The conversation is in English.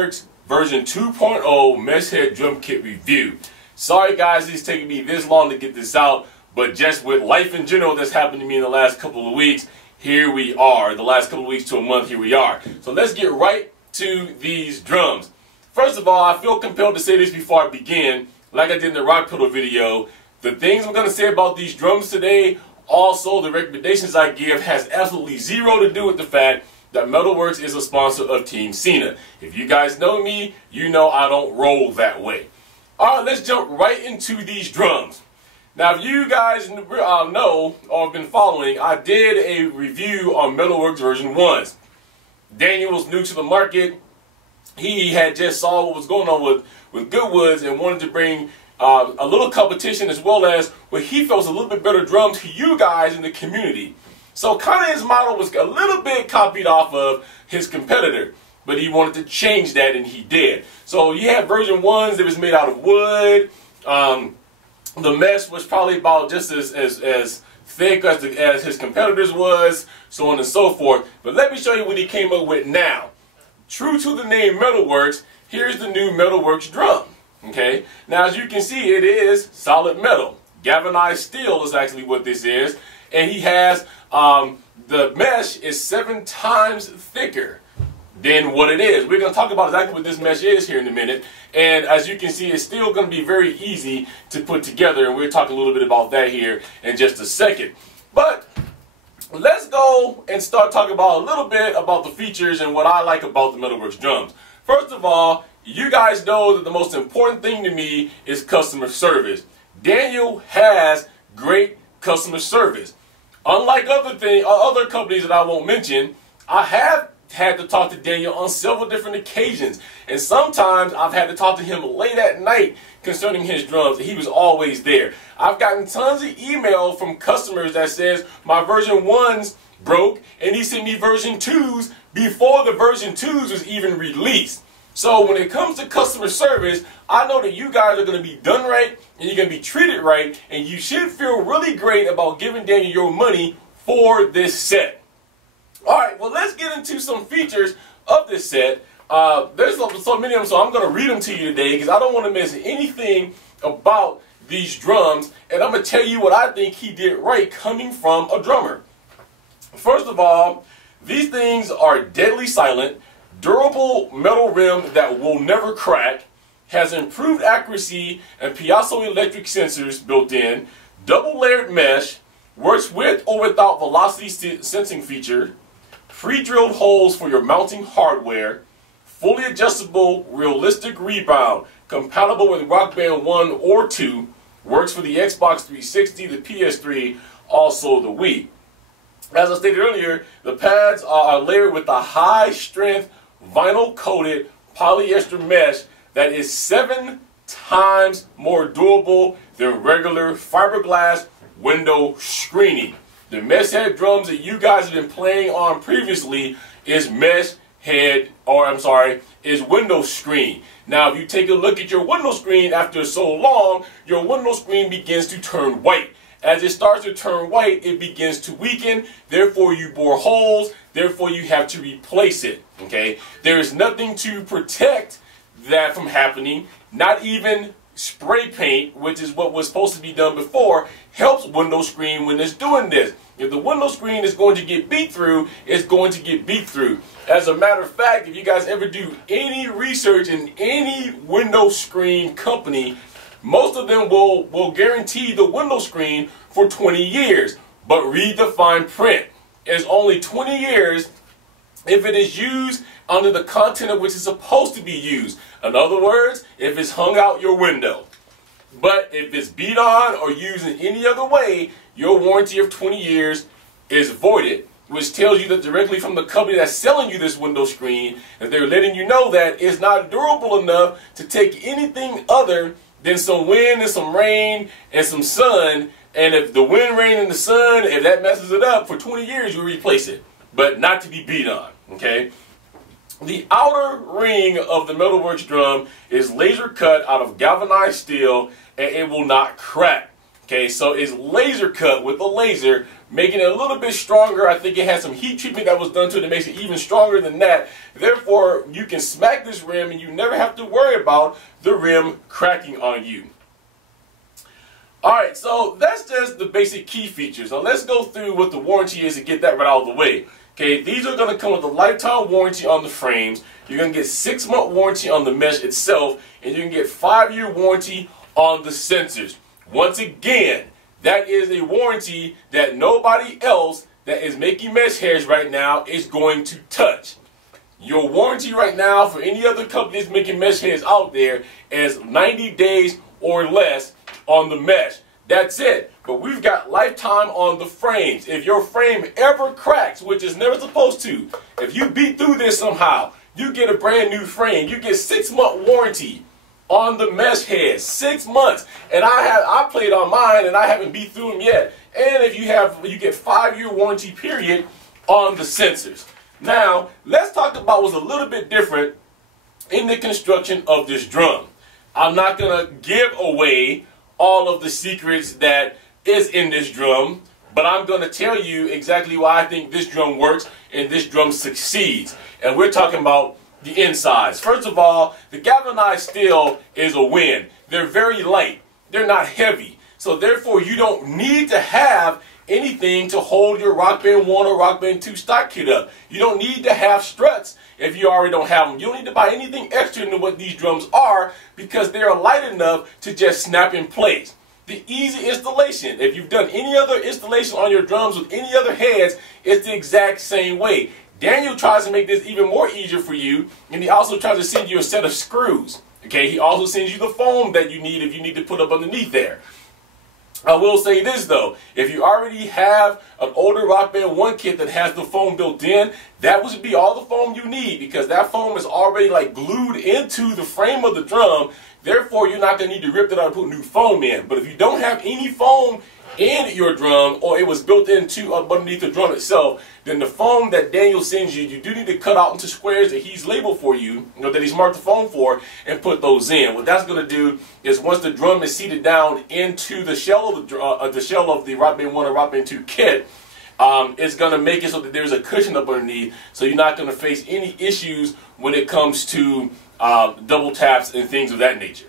Workz version 2.0 mesh head drum kit review. Sorry guys, it's taking me this long to get this out, but just with life in general that's happened to me in the last couple of weeks, here we are. The last couple of weeks to a month, here we are. So let's get right to these drums. First of all, I feel compelled to say this before I begin, like I did in the rock pedal video. The things I'm going to say about these drums today, also the recommendations I give, has absolutely zero to do with the fact that Metal Workz is a sponsor of Team Cena. If you guys know me, you know I don't roll that way. Alright, let's jump right into these drums. Now, if you guys know or have been following, I did a review on Metal Workz version 1s. Daniel was new to the market. He had just saw what was going on with Goodwoods and wanted to bring a little competition as well as what he felt was a little bit better drums to you guys in the community. So kind of his model was a little bit copied off of his competitor, but he wanted to change that and he did. So you had version 1s that was made out of wood. The mesh was probably about just as thick as his competitors was, so on and so forth. But let me show you what he came up with now. True to the name Metal Workz, here's the new Metal Workz drum. Okay, now as you can see, it is solid metal. Galvanized steel is actually what this is. And he has, the mesh is 7 times thicker than what it is. We're going to talk about exactly what this mesh is here in a minute. And as you can see, it's still going to be very easy to put together. And we'll talk a little bit about that here in just a second. But let's go and start talking about a little bit about the features and what I like about the Metal Workz drums. First of all, you guys know that the most important thing to me is customer service. Daniel has great customer service. Unlike other companies that I won't mention, I have had to talk to Daniel on several different occasions. And sometimes I've had to talk to him late at night concerning his drums. And he was always there. I've gotten tons of email from customers that says my version 1s broke and he sent me version 2s before the version 2s was even released. So when it comes to customer service, I know that you guys are going to be done right and you're going to be treated right, and you should feel really great about giving Daniel your money for this set. Alright, well, let's get into some features of this set. There's so many of them, so I'm going to read them to you today because I don't want to miss anything about these drums, and I'm going to tell you what I think he did right coming from a drummer. First of all, these things are deadly silent. Durable metal rim that will never crack, has improved accuracy and piezoelectric sensors built in, double layered mesh, works with or without velocity sensing feature, pre-drilled holes for your mounting hardware, fully adjustable realistic rebound, compatible with Rock Band 1 or 2, works for the Xbox 360, the PS3, also the Wii. As I stated earlier, the pads are layered with a high strength vinyl coated polyester mesh that is 7 times more durable than regular fiberglass window screening. The mesh head drums that you guys have been playing on previously is is window screen. Now if you take a look at your window screen after so long, your window screen begins to turn white. As it starts to turn white, it begins to weaken, therefore you bore holes, therefore you have to replace it, okay? There is nothing to protect that from happening, not even spray paint, which is what was supposed to be done before, helps window screen when it's doing this. If the window screen is going to get beat through, it's going to get beat through. As a matter of fact, if you guys ever do any research in any window screen company, most of them will guarantee the window screen for 20 years. But read the fine print. It's only 20 years if it is used under the content of which it's supposed to be used. In other words, if it's hung out your window. But if it's beat on or used in any other way, your warranty of 20 years is voided. Which tells you that directly from the company that's selling you this window screen, that they're letting you know that it's not durable enough to take anything other than some wind and some rain and some sun. And if the wind, rain, and the sun, if that messes it up, for 20 years you replace it. But not to be beat on, okay? The outer ring of the Metal Workz drum is laser cut out of galvanized steel and it will not crack. Okay, so it's laser cut with a laser, making it a little bit stronger. I think it has some heat treatment that was done to it that makes it even stronger than that. Therefore, you can smack this rim and you never have to worry about the rim cracking on you. Alright, so that's just the basic key features. Now let's go through what the warranty is and get that right out of the way. Okay, these are going to come with a lifetime warranty on the frames. You're going to get 6-month warranty on the mesh itself, and you can get 5-year warranty on the sensors. Once again, that is a warranty that nobody else that is making mesh heads right now is going to touch. Your warranty right now for any other companies making mesh heads out there is 90 days or less on the mesh. That's it. But we've got lifetime on the frames. If your frame ever cracks, which is never supposed to, if you beat through this somehow, you get a brand new frame. You get 6-month warranty on the mesh heads. 6 months. And I played on mine and I haven't beat through them yet. And if you get 5-year warranty period on the sensors. Now, let's talk about what's a little bit different in the construction of this drum. I'm not going to give away all of the secrets that is in this drum, but I'm going to tell you exactly why I think this drum works and this drum succeeds. And we're talking about the insides. First of all, the galvanized steel is a win. They're very light. They're not heavy. So therefore, you don't need to have anything to hold your Rock Band 1 or Rock Band 2 stock kit up. You don't need to have struts if you already don't have them. You don't need to buy anything extra into what these drums are because they're light enough to just snap in place. The easy installation, if you've done any other installation on your drums with any other heads, it's the exact same way. Daniel tries to make this even more easier for you, and he also tries to send you a set of screws. Okay, he also sends you the foam that you need if you need to put up underneath there. I will say this though, if you already have an older Rock Band 1 kit that has the foam built in, that would be all the foam you need because that foam is already like glued into the frame of the drum. Therefore, you're not going to need to rip that out and put new foam in. But if you don't have any foam in your drum or it was built into underneath the drum itself, then the foam that Daniel sends you, you do need to cut out into squares that he's labeled for you, that he's marked the foam for, and put those in. What that's going to do is once the drum is seated down into the shell of the Rock Band 1 or Rock Band 2 kit, it's going to make it so that there's a cushion up underneath, so you're not going to face any issues when it comes to double taps and things of that nature.